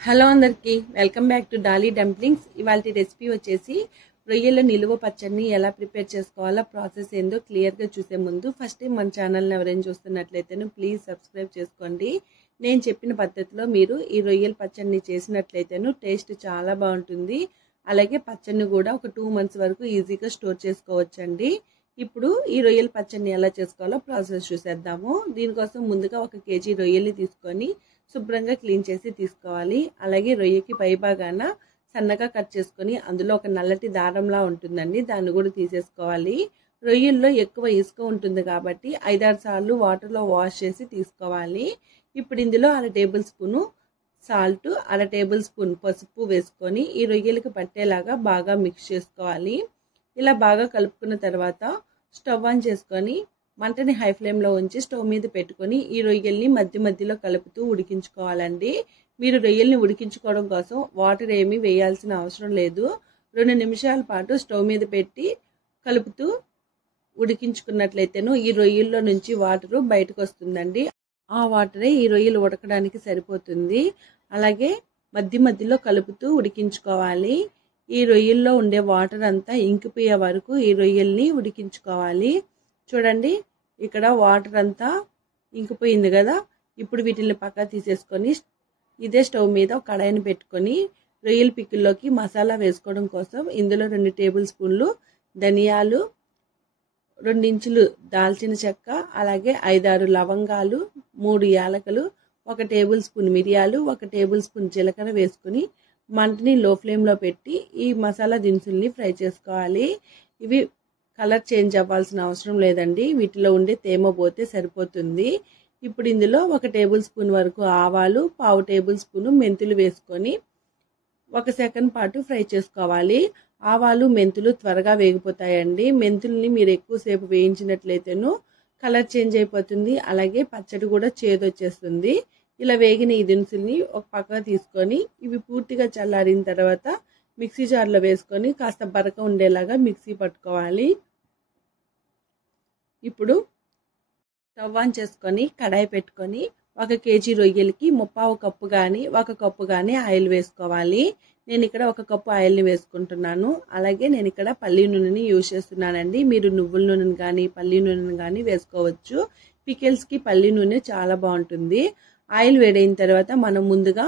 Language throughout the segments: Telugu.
హలో అందరికీ welcome back to Dolly dumplings. ఇవాల్టి రెసిపీ వచ్చేసి రొయ్యల నిలువ పచ్చడిని ఎలా ప్రిపేర్ చేసుకోవాలో ప్రాసెస్ ఏందో క్లియర్గా చూసే ముందు ఫస్ట్ టైం మన ఛానల్ని ఎవరైనా చూస్తున్నట్లయితే ప్లీజ్ సబ్స్క్రైబ్ చేసుకోండి. నేను చెప్పిన పద్ధతిలో మీరు ఈ రొయ్యల పచ్చడిని చేసినట్లయితేను టేస్ట్ చాలా బాగుంటుంది. అలాగే పచ్చడిని కూడా ఒక 2 months వరకు ఈజీగా స్టోర్ చేసుకోవచ్చండి. ఇప్పుడు ఈ రొయ్యల పచ్చడిని ఎలా చేసుకోవాలో ప్రాసెస్ చూసేద్దాము. దీనికోసం ముందుగా 1 kg రొయ్యల్ని తీసుకొని శుభ్రంగా క్లీన్ చేసి తీసుకోవాలి. అలాగే రొయ్యకి పై భాగాన సన్నగా కట్ చేసుకొని అందులో ఒక నల్లటి దారంలా ఉంటుందండి, దాన్ని కూడా తీసేసుకోవాలి. రొయ్యల్లో ఎక్కువ ఇసుక ఉంటుంది కాబట్టి 5-6 సార్లు వాటర్లో వాష్ చేసి తీసుకోవాలి. ఇప్పుడు ఇందులో 1/2 table spoon salt, 1/2 table spoon పసుపు వేసుకొని ఈ రొయ్యలకి పట్టేలాగా బాగా మిక్స్ చేసుకోవాలి. ఇలా బాగా కలుపుకున్న తర్వాత స్టవ్ ఆన్ చేసుకొని మంటని హై ఫ్లేమ్లో ఉంచి స్టవ్ మీద పెట్టుకొని ఈ రొయ్యల్ని మధ్య మధ్యలో కలుపుతూ ఉడికించుకోవాలండి. మీరు రొయ్యల్ని ఉడికించుకోవడం కోసం వాటర్ ఏమీ వేయాల్సిన అవసరం లేదు. 2 నిమిషాల పాటు స్టవ్ మీద పెట్టి కలుపుతూ ఉడికించుకున్నట్లయితేను ఈ రొయ్యల్లో నుంచి వాటరు బయటకు వస్తుందండి. ఆ వాటరే ఈ రొయ్యలు ఉడకడానికి సరిపోతుంది. అలాగే మధ్య మధ్యలో కలుపుతూ ఉడికించుకోవాలి. ఈ రొయ్యల్లో ఉండే వాటర్ అంతా ఇంకిపోయే వరకు ఈ రొయ్యల్ని ఉడికించుకోవాలి. చూడండి, ఇక్కడ వాటర్ అంతా ఇంకిపోయింది కదా. ఇప్పుడు వీటిని పక్క తీసేసుకొని ఇదే స్టవ్ మీద ఒక కడాయిని పెట్టుకొని రొయ్యల పికిల్లోకి మసాలా వేసుకోవడం కోసం ఇందులో 2 టేబుల్ స్పూన్లు ధనియాలు, 2 ఇంచులు దాల్చిన చెక్క, అలాగే 5-6 లవంగాలు, 3 యాలకులు, 1 టేబుల్ స్పూన్ మిరియాలు, 1 టేబుల్ స్పూన్ జీలకర్ర వేసుకుని మంటని లో ఫ్లేమ్లో పెట్టి ఈ మసాలా దినుసుల్ని ఫ్రై చేసుకోవాలి. ఇవి కలర్ చేంజ్ అవ్వాల్సిన అవసరం లేదండి, వీటిలో ఉండే తేమ పోతే సరిపోతుంది. ఇప్పుడు ఇందులో 1 టేబుల్ స్పూన్ వరకు ఆవాలు, 1/2 టేబుల్ స్పూన్ మెంతులు వేసుకొని 1 సెకండ్ పాటు ఫ్రై చేసుకోవాలి. ఆవాలు మెంతులు త్వరగా వేగిపోతాయండి. మెంతుల్ని మీరు ఎక్కువసేపు వేయించినట్లయితేను కలర్ చేంజ్ అయిపోతుంది, అలాగే పచ్చడి కూడా చేదొచ్చేస్తుంది. ఇలా వేగిన ఈ దినుసుల్ని ఒక పక్క తీసుకొని ఇవి పూర్తిగా చల్లారిన తర్వాత మిక్సీ జార్లో వేసుకొని కాస్త బరక ఉండేలాగా మిక్సీ పట్టుకోవాలి. ఇప్పుడు స్టవ్ ఆన్ చేసుకొని కడాయి పెట్టుకొని 1 kg రొయ్యలకి 1/4 కప్పు కానీ 1 కప్పు కానీ ఆయిల్ వేసుకోవాలి. నేను ఇక్కడ 1 కప్పు ఆయిల్ని వేసుకుంటున్నాను. అలాగే నేను ఇక్కడ పల్లి నూనెని యూజ్ చేస్తున్నానండి. మీరు నువ్వుల నూనెని కానీ పల్లి నూనెని కానీ వేసుకోవచ్చు. పికిల్స్కి పల్లి నూనె చాలా బాగుంటుంది. ఆయిల్ వేడైన తర్వాత మనం ముందుగా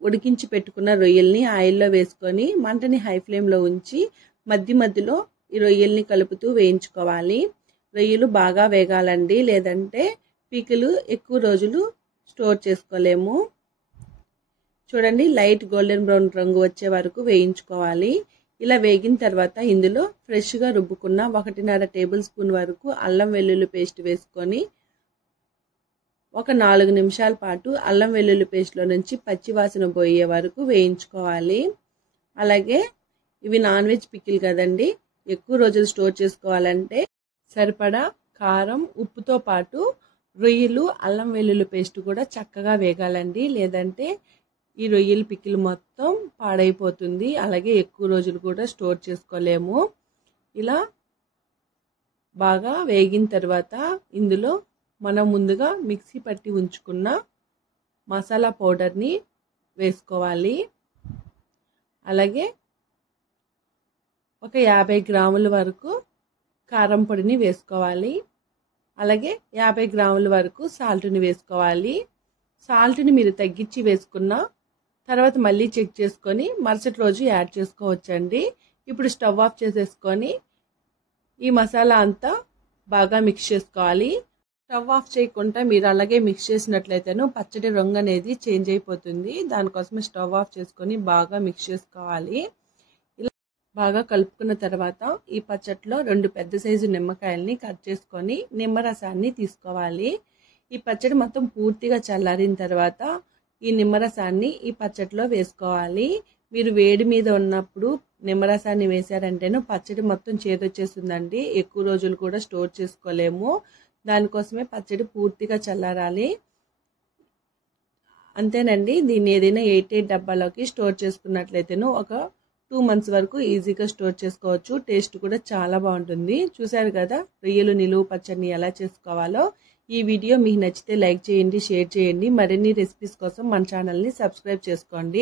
ఉడికించి పెట్టుకున్న రొయ్యల్ని ఆయిల్లో వేసుకొని మంటని హై ఫ్లేమ్లో ఉంచి మధ్య మధ్యలో ఈ రొయ్యల్ని కలుపుతూ వేయించుకోవాలి. రొయ్యలు బాగా వేగాలండి, లేదంటే పీకలు ఎక్కువ రోజులు స్టోర్ చేసుకోలేము. చూడండి, లైట్ గోల్డెన్ బ్రౌన్ రంగు వచ్చే వరకు వేయించుకోవాలి. ఇలా వేగిన తర్వాత ఇందులో ఫ్రెష్గా రుబ్బుకున్న 1.5 టేబుల్ స్పూన్ వరకు అల్లం వెల్లుల్లి పేస్ట్ వేసుకొని ఒక 4 నిమిషాల పాటు అల్లం వెల్లుల్లి పేస్ట్లో నుంచి పచ్చి వాసన పోయే వరకు వేయించుకోవాలి. అలాగే ఇవి నాన్ వెజ్ పికిల్ కదండి, ఎక్కువ రోజులు స్టోర్ చేసుకోవాలంటే సరిపడా కారం, ఉప్పుతో పాటు రొయ్యలు, అల్లం వెల్లుల్లి పేస్ట్ కూడా చక్కగా వేగాలండి, లేదంటే ఈ రొయ్యల పికిల్ మొత్తం పాడైపోతుంది. అలాగే ఎక్కువ రోజులు కూడా స్టోర్ చేసుకోలేము. ఇలా బాగా వేగిన తర్వాత ఇందులో మనం ముందుగా మిక్సీ పట్టి ఉంచుకున్న మసాలా పౌడర్ని వేసుకోవాలి. అలాగే ఒక 50 గ్రాముల వరకు కారం పొడిని వేసుకోవాలి. అలాగే 50 గ్రాముల వరకు సాల్ట్ని వేసుకోవాలి. సాల్ట్ని మీరు తగ్గించి వేసుకున్న తర్వాత మళ్ళీ చెక్ చేసుకొని మరుసటి రోజు యాడ్ చేసుకోవచ్చండి. ఇప్పుడు స్టవ్ ఆఫ్ చేసేసుకొని ఈ మసాలా అంతా బాగా మిక్స్ చేసుకోవాలి. స్టవ్ ఆఫ్ చేయకుండా మీరు అలాగే మిక్స్ చేసినట్లయితేను పచ్చడి రంగు అనేది చేంజ్ అయిపోతుంది. దానికోసమే స్టవ్ ఆఫ్ చేసుకొని బాగా మిక్స్ చేసుకోవాలి. ఇలా బాగా కలుపుకున్న తర్వాత ఈ పచ్చడిలో 2 పెద్ద సైజు నిమ్మకాయల్ని కట్ చేసుకొని నిమ్మరసాన్ని తీసుకోవాలి. ఈ పచ్చడి మొత్తం పూర్తిగా చల్లారిన తర్వాత ఈ నిమ్మరసాన్ని ఈ పచ్చడిలో వేసుకోవాలి. మీరు వేడి మీద ఉన్నప్పుడు నిమ్మరసాన్ని వేసారంటేను పచ్చడి మొత్తం చేదొచ్చేస్తుందండి, ఎక్కువ రోజులు కూడా స్టోర్ చేసుకోలేము. దానికోసమే పచ్చడి పూర్తిగా చల్లారాలి. అంతేనండి, దీన్ని ఏదైనా 8 డబ్బాలోకి స్టోర్ చేసుకున్నట్లయితేను ఒక 2 months వరకు ఈజీగా స్టోర్ చేసుకోవచ్చు. టేస్ట్ కూడా చాలా బాగుంటుంది. చూసారు కదా రొయ్యలు నిలువ పచ్చడిని ఎలా చేసుకోవాలో. ఈ వీడియో మీకు నచ్చితే లైక్ చేయండి, షేర్ చేయండి. మరిన్ని రెసిపీస్ కోసం మన ఛానల్ని సబ్స్క్రైబ్ చేసుకోండి.